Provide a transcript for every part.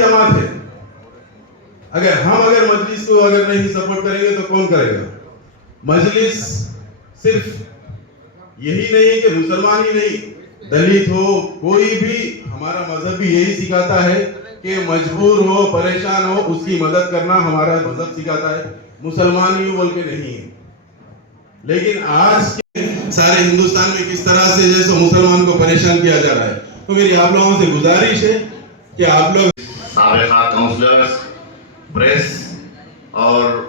जमात है। अगर मजलिस को अगर नहीं सपोर्ट करेंगे तो कौन करेगा? मजलिस सिर्फ यही नहीं कि मुसलमान ही नहीं, दलित हो, कोई भी, हमारा मजहब भी यही सिखाता है कि मजबूर हो, परेशान हो, उसकी मदद करना हमारा मजहब सिखाता है। मुसलमान ही बोल के नहीं है। लेकिन आज के सारे हिंदुस्तान में किस तरह से जैसे मुसलमान को परेशान किया जा रहा है। तो मेरी आप लोगों से गुजारिश है कि आप लोग साबिक़ा काउंसलर्स, प्रेस और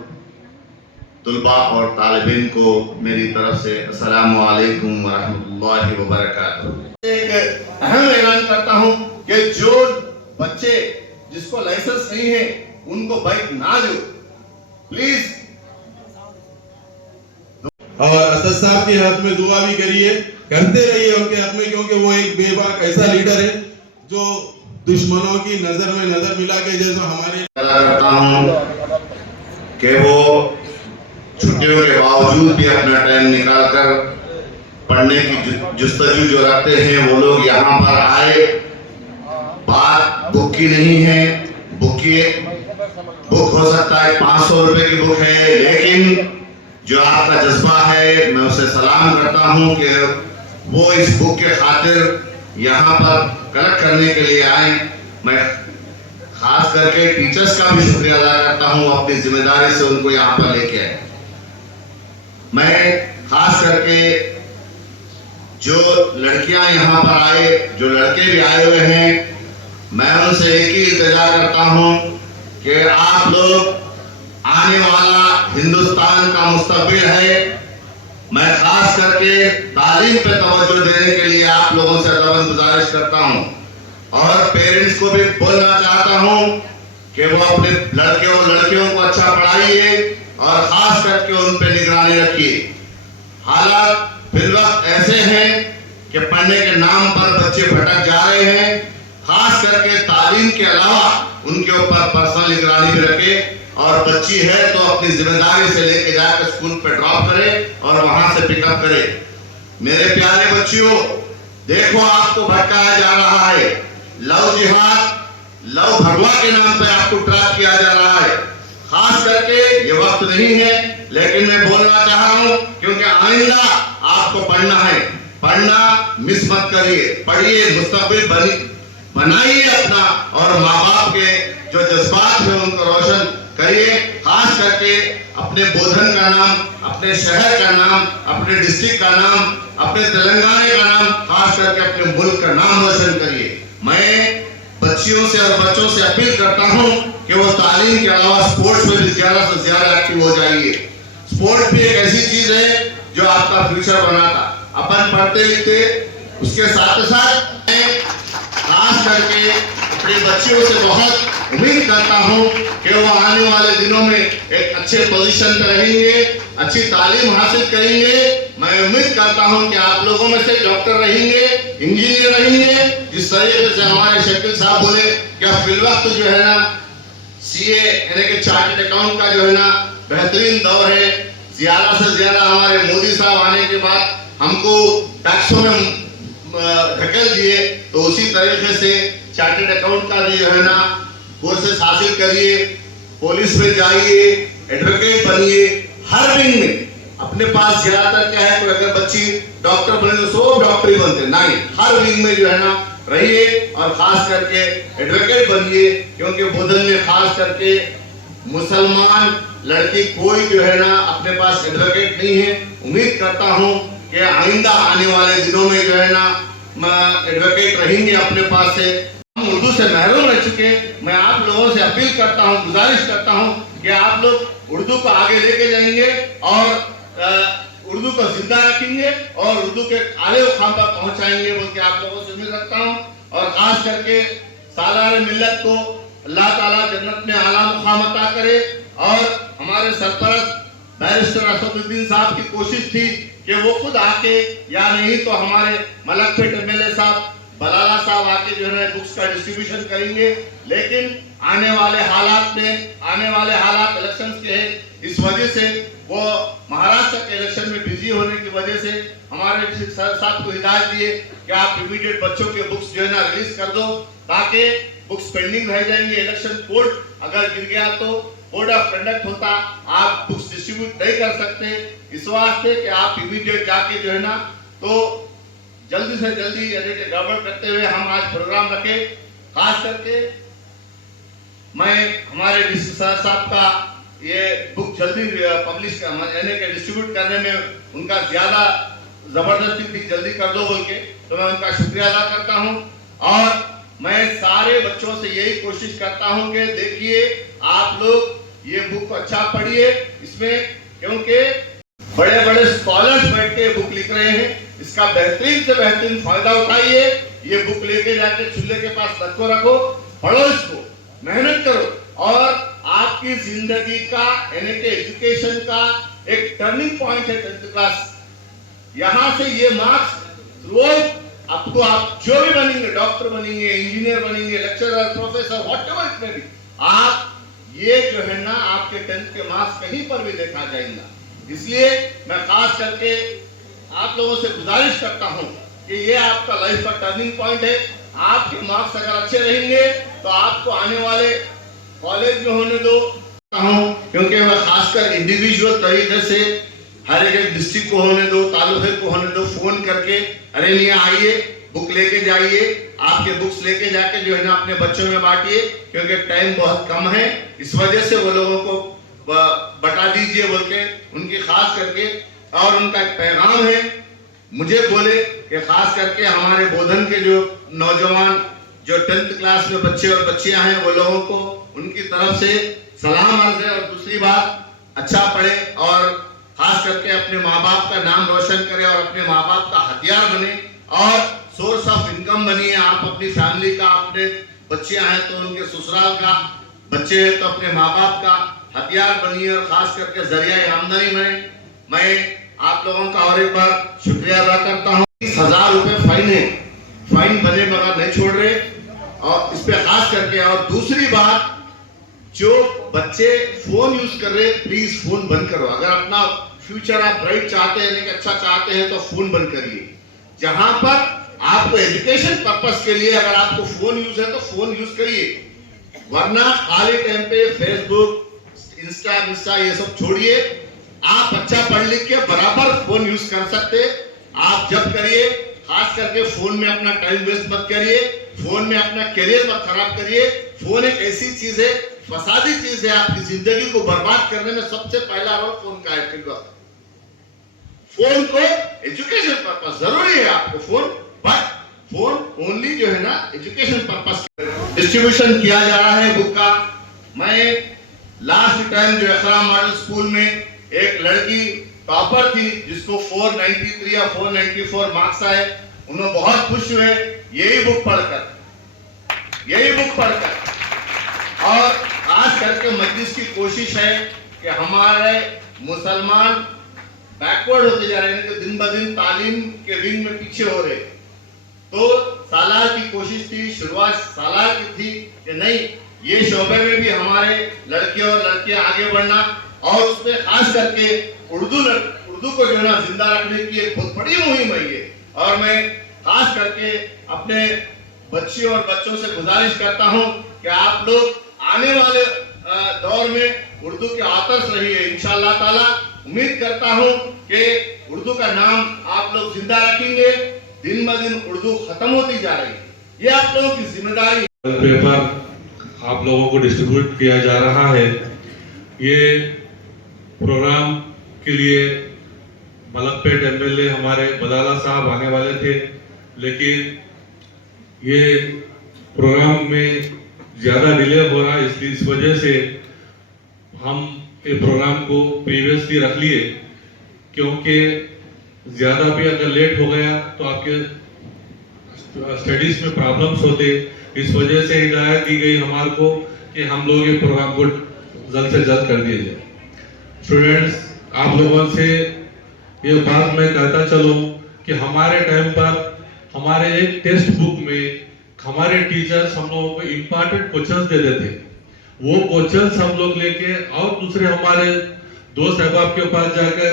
तुलबा और तालिबिन को मेरी तरफ से अस्सलामु अलैकुम व रहमतुल्लाहि व बरकातुहू। एक अहम ऐलान करता हूं कि जो बच्चे जिसको लाइसेंस नहीं है उनको बाइक ना दो प्लीज। और असद साहब के हक में दुआ भी करिए, करते रहिए उनके हक में, क्योंकि वो एक बेबाक ऐसा लीडर है जो दुश्मनों की नजर में नजर मिला के जैसे हमारे करता हूं कि वो छुट्टियों के बावजूद भी अपना टाइम निकालकर पढ़ने की जुस्तजू जो रखते हैं वो लोग यहाँ पर आए। बात बुक की नहीं है, बुक हो सकता है 500 रुपए की बुक है, लेकिन जो आपका जज्बा है मैं उसे सलाम करता हूँ कि वो इस बुक के खातिर यहाँ पर कलेक्ट करने के लिए आए। मैं खास करके टीचर्स का भी शुक्रिया अदा करता हूँ, अपनी जिम्मेदारी से उनको यहाँ पर लेके आए। मैं खास करके जो लड़कियां यहाँ पर आए, जो लड़के भी आए हुए हैं, मैं उनसे एक ही इल्तिजा करता हूँ कि आप लोग आने वाला हिंदुस्तान का मुस्तकबिल है। मैं खास करके तालीम पे तवज्जो देने के लिए आप लोगों से अदबन गुजारिश करता हूँ और पेरेंट्स को भी बोलना चाहता हूँ कि वो अपने लड़कियों को अच्छा पढ़ाइए और खास करके उन पे निगरानी रखिए। हालात फिलवक्त ऐसे हैं कि पढ़ने के नाम पर बच्चे भटक जा रहे हैं। खास करके तालीम के अलावा उनके ऊपर पर्सनल निगरानी भी रखे और बच्ची है तो अपनी जिम्मेदारी से लेके जाकर स्कूल पे ड्रॉप करे और वहां से पिकअप करे। मेरे प्यारे बच्चियों, देखो आपको भटकाया जा रहा है, लव जिहाद, लव भगवा के नाम पे आपको ट्रैप किया जा रहा है। खास करके ये वक्त नहीं है, लेकिन मैं बोलना चाह रहा हूं क्योंकि आइंदा आपको पढ़ना है, पढ़ना मिस मत करिए, पढ़िए, मुस्तकबिल बनाइए अपना और माँ बाप के जो जज्बात है उनको रोशन करिए। खास करके अपने बोधन का नाम, अपने शहर का नाम, अपने डिस्ट्रिक्ट का नाम, अपने तेलंगाना का नाम, खास करके अपने मुल्क का नाम रोशन करिए। मैं बच्चियों से और बच्चों से अपील करता हूं कि वो तालीम के अलावा स्पोर्ट्स में भी ज्यादा से ज्यादा एक्टिव हो जाइए। स्पोर्ट्स भी एक ऐसी चीज है जो आपका फ्यूचर बनाता। अपन पढ़ते लिखते उसके साथ साथ खास करके अपने बच्चियों से बहुत उम्मीद करता हूं कि वो आने वाले दिनों में एक अच्छे पोजीशन पर रहेंगे, अच्छी तालीम हासिल करेंगे। मैं उम्मीद करता हूं कि आप लोगों में से डॉक्टर रहेंगे, इंजीनियर रहेंगे। जिस तरीके से हमारे शकील साहब बोले कि अब फिलवक्त जो है ना सीए यानी कि चार्टर्ड अकाउंट का जो है ना बेहतरीन दौर है। ज्यादा से ज्यादा हमारे मोदी साहब आने के बाद हमको टैक्सों में ढकेल दिए, तो उसी तरीके से चार्टर्ड अकाउंट का भी जो है ना कोर्सेस हासिल करिए, पुलिस में जाइए, एडवोकेट बनिए। हर विंग में अपने पास ज्यादातर क्या है, तो अगर बच्ची डॉक्टर बने तो सब डॉक्टर ही बनते नहीं, हर विंग में जो है ना रहिए और खास करके एडवोकेट बनिए, क्योंकि बोधन में खास करके मुसलमान लड़की कोई जो है ना अपने पास एडवोकेट नहीं है। उम्मीद करता हूं कि आइंदा आने वाले दिनों में जो है ना एडवोकेट रहेंगे अपने पास से। हम उर्दू से महरूम रह चुके, मैं आप लोगों से अपील करता हूं, गुजारिश करता हूं कि आप लोग उर्दू को आगे लेके जाएंगे और उर्दू को जिंदा रखेंगे और उर्दू के आले मुकाम पर पहुंचाएंगे बोल के आप लोगों से उम्मीद रखता हूं। और खास करके सालार मिल्लत को अल्लाह ताला जन्नत में आला मुकाम अता करे। और हमारे सरपरस्त बैरिस्टर असदुद्दीन साहब की कोशिश थी कि वो खुद आके, या नहीं तो हमारे मलकपेट एमएलए साहब बलाला साहब आके जो है बुक्स का डिस्ट्रीब्यूशन करेंगे, लेकिन आने वाले हालात इलेक्शंस के हैं, इस वजह से वो महाराष्ट्र के इलेक्शन में बिजी होने की वजह से हमारे सर साहब को हिदायत दिए कि आप इमीडिएट बच्चों के बुक्स जो है ना रिलीज कर दो, ताकि बुक्स पेंडिंग रह जाएंगे। इलेक्शन कोड अगर गिर गया तो कोड ऑफ कंडक्ट होता, आप बुक्स डिस्ट्रीब्यूट नहीं कर सकते। इस वास्ते कि आप इमीडिएट जाके जो है ना तो जल्दी से जल्दी यानी कि गड़बड़ करते हुए हम आज प्रोग्राम रखे। खास करके मैं हमारे डीसी साहब का ये बुक जल्दी पब्लिश यानी कि डिस्ट्रीब्यूट करने में उनका ज्यादा जबरदस्ती थी, जल्दी कर दो बोल के, तो मैं उनका शुक्रिया अदा करता हूं। और मैं सारे बच्चों से यही कोशिश करता हूं कि देखिए आप लोग ये बुक को अच्छा पढ़िए, इसमें क्योंकि बड़े बड़े स्कॉलर्स बैठ के बुक लिख रहे हैं, इसका बेहतरीन से बेहतरीन फायदा उठाइए। ये बुक लेके जाके चूल्हे के पास रखो, पढ़ो इसको, मेहनत करो और आपकी जिंदगी का यानी कि एजुकेशन का एक टर्निंग पॉइंट है 10th क्लास। यहां से ये मार्क्स थ्रू आपको आप जो भी बनेंगे, डॉक्टर बनेंगे, इंजीनियर बनेंगे, lecturer, professor, whatever it may be, आप ये जो है ना आपके 10th के मार्क्स कहीं पर भी देखा जाएगा। इसलिए मैं खास करके आप लोगों से गुजारिश करता हूं कि ये आपका लाइफ का टर्निंग पॉइंट है। आपके मार्क्स अगर अच्छे रहेंगे तो आपको आने वाले कॉलेज में होने दो, क्योंकि मैं खासकर इंडिविजुअल तरीके से हर एक डिस्ट्रिक्ट को होने दो, तालुके को होने दो, फोन करके अरे नहीं आइए, बुक लेके जाइए, आपके बुक्स लेके जाके जो है ना अपने बच्चों में बांटिए, क्योंकि टाइम बहुत कम है। इस वजह से वो लोगों को बता दीजिए बोल के उनकी खास करके। और उनका एक पैगाम है, मुझे बोले कि खास करके हमारे बोधन के जो नौजवान जो 10th क्लास में बच्चे और बच्चियां हैं वो लोगों को उनकी तरफ से सलाम अर्ज है। और दूसरी बात, अच्छा पढ़े और खास करके अपने माँ बाप का नाम रोशन करें और अपने माँ बाप का हथियार बने और सोर्स ऑफ इनकम बनिए। आप अपनी फैमिली का, अपने बच्चियां हैं तो उनके ससुराल का, बच्चे हैं तो अपने माँ बाप का हथियार बनिए और खास करके जरिया आमदनी बने। मैं आप लोगों का और एक बार शुक्रिया अदा करता हूँ। 30,000 रुपए फाइन है, फाइन बने बगैर नहीं छोड़ रहे और इस पे खास करके। और दूसरी बात, जो बच्चे फोन यूज कर रहे प्लीज फोन बंद करो। अगर अपना फ्यूचर आप ब्राइट चाहते हैं, अच्छा चाहते हैं तो फोन बंद करिए। जहां पर आपको एजुकेशन पर्पस के लिए अगर आपको फोन यूज है तो फोन यूज करिए, वरना खाली टाइम पे फेसबुक, इंस्टा ये सब छोड़िए। आप अच्छा पढ़ लिख के बराबर फोन यूज कर सकते, आप जब करिए। खास करके फोन में अपना टाइम वेस्ट मत करिए, फोन में अपना करियर मत खराब करिए। फोन एक ऐसी चीज है, फसादी चीज है, आपकी जिंदगी को बर्बाद करने में सबसे पहला रोल फोन का है। फोन को एजुकेशन पर्पस जरूरी है आपको फोन, बट फोन ओनली जो है ना एजुकेशन पर्पस डिस्ट्रीब्यूशन किया जा रहा है बुक का। मैं लास्ट टाइम जो इकराम मॉडल स्कूल में एक लड़की टॉपर थी जिसको 493 या 494 मार्क्स आए, उन्होंने बहुत खुश हुए यही बुक पढ़कर। और खास करके मजलिस की कोशिश है कि हमारे मुसलमान बैकवर्ड होते जा रहे हैं, कि दिन ब दिन तालीम के विंग में पीछे हो रहे। तो सालार की कोशिश थी, शुरुआत सालार की थी कि नहीं, ये शोबे में भी हमारे लड़के और लड़कियां आगे बढ़ना, और उसमें खास करके उर्दू को जो है ना जिंदा रखने की एक बहुत बड़ी मुहिम है ये। और मैं खास करके अपने बच्चे और बच्चों से गुजारिश करता हूं कि आप लोग आने वाले दौर में उर्दू के ऑथर्स रहिए। इंशाअल्लाह ताला उम्मीद करता हूं कि उर्दू का नाम आप लोग जिंदा रखेंगे। दिन ब दिन उर्दू खत्म होती जा रही है, ये आप लोगों की जिम्मेदारी। पेपर आप लोगों को डिस्ट्रीब्यूट किया जा रहा है। ये प्रोग्राम के लिए मलकपेट एमएलए हमारे बदाला साहब आने वाले थे, लेकिन ये प्रोग्राम में ज़्यादा डिले हो रहा है, इसलिए इस वजह से हम ये प्रोग्राम को प्रीवियसली रख लिए, क्योंकि ज़्यादा भी अगर लेट हो गया तो आपके स्टडीज़ में प्रॉब्लम्स होते। इस वजह से हिदायत दी गई हमारे को कि हम लोग ये प्रोग्राम को जल्द से जल्द कर दिया जाए। स्टूडेंट्स, आप लोगों से ये बात मैं कहता चलूँ कि हमारे टाइम पर हमारे एक टेक्स्ट बुक में हमारे टीचर्स हम लोगों को इम्पोर्टेंट क्वेश्चंस देते थे। वो क्वेश्चंस हम लोग लेके और दूसरे हमारे दोस्त अहबाब के पास जाकर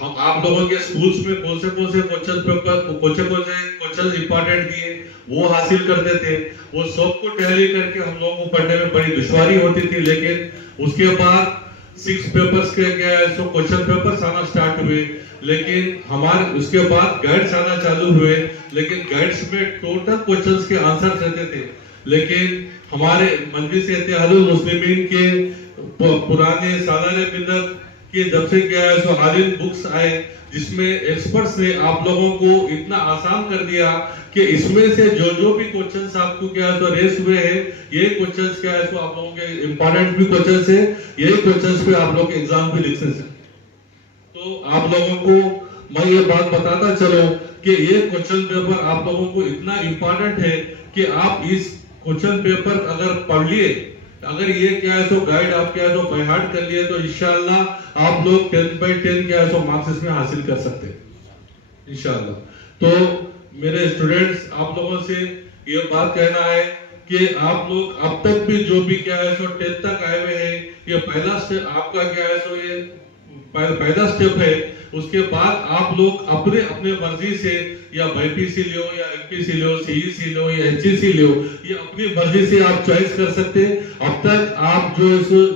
हम आप लोगों के स्कूल्स में कौन से क्वेश्चन पेपर कौन से क्वेश्चन इंपॉर्टेंट दिए वो हासिल करते थे, वो सबको टैली करके हम लोगों को पढ़ने में बड़ी दुश्वारी होती थी। लेकिन उसके बाद 6 पेपर्स के क्या है सो क्वेश्चन पेपर्स आना स्टार्ट हुए, लेकिन हमारे उसके बाद गाइड्स आना चालू हुए, लेकिन गाइड्स में टोटल क्वेश्चंस के आंसर रहते थे। लेकिन हमारे मजलिस इत्तेहादुल मुस्लिमीन के पुराने सालाने बिदत कि जब से क्या है सो हालिन बुक्स आए, जिसमें एक्सपर्ट्स ने आप लोगों को इतना आसान कर दिया कि इसमें से जो भी क्वेश्चंस आपको क्या है सो रेस हुए हैं, ये क्वेश्चंस क्या है सो आप लोगों के इंपॉर्टेंट भी क्वेश्चंस है, यही क्वेश्चंस पे आप लोग एग्जाम भी लिख सकते हैं। तो आप लोगों को मैं ये बात बताता चलो कि ये क्वेश्चन पेपर आप लोगों को इतना इंपॉर्टेंट है कि आप इस क्वेश्चन पेपर अगर पढ़ लिए, अगर ये क्या है सो गाइड आप क्या है सो बाय हार्ट कर लिए, तो इंशाल्लाह आप लोग 10/10 क्या है सो मार्क्स इसमें हासिल कर सकते हैं इंशाल्लाह। तो मेरे स्टूडेंट्स, आप लोगों से ये बात कहना है कि आप लोग अब तक भी जो भी क्या है सो 10th तक आए हुए हैं, ये पहला स्टेप आपका क्या है सो ये पहला स्टेप है। उसके बाद आप लोग अपने अपने मर्जी से या बाईपीसी लो या एमपीसी लो, सीईसी लो या एचईसी लो, ये अपनी मर्जी से आप चॉइस कर सकते हैं। अब तक आप जो है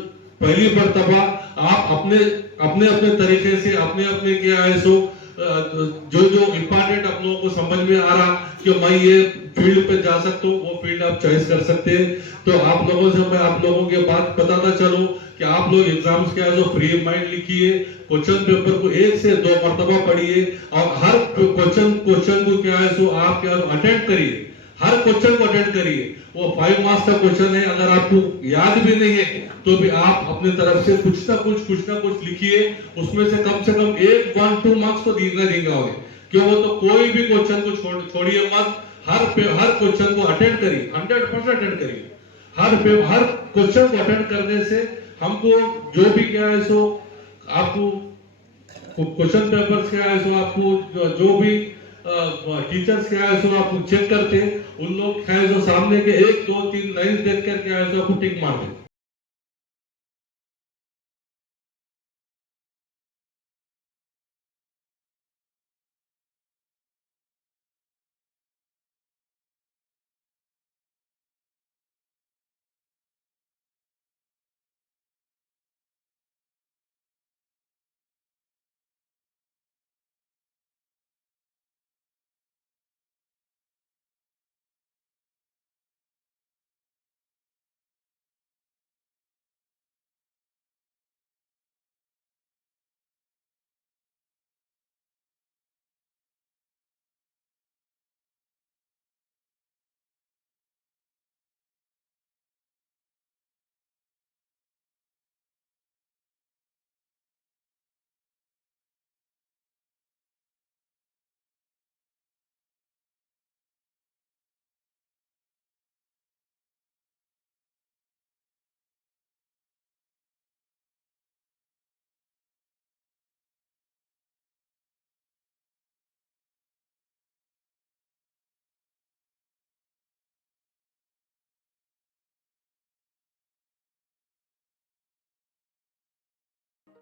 पहली मर्तबा आप अपने अपने अपने तरीके से अपने अपने क्या है सो जो इम्पोर्टेंट आप लोगों को समझ में आ रहा कि मैं ये फील्ड पे जा सकता हूँ, वो फील्ड आप चॉइस कर सकते हैं। तो आप लोगों से मैं आप लोगों के बात बताता चलूं कि आप लोग एग्जाम्स क्या है जो फ्री माइंड लिखिए, क्वेश्चन पेपर को 1 से 2 मर्तबा पढ़िए और हर क्वेश्चन को क्या है सो आप क्या अटेंड करिए, हर क्वेश्चन को अटेंड करिए। वो 5 मार्क्स का क्वेश्चन है, अगर आपको याद भी नहीं है तो भी आप अपने तरफ से कुछ ना कुछ लिखिए, उसमें से कम 1-2 मार्क्स तो देगा होंगे। क्यों? वो तो कोई भी क्वेश्चन को छोड़िए मत, हर क्वेश्चन को अटेंड करिए, 100% अटेंड करिए। हर क्वेश्चन को अटेंड करने से हमको जो भी क्या है सो आपको क्वेश्चन पेपर्स क्या है सो आपको जो भी टीचर्स क्या है सो आपको चेक करते हैं, उन लोग क्या है सो सामने के 1 2 3 लाइन देख कर क्या है सो आपको टिक मारते हैं।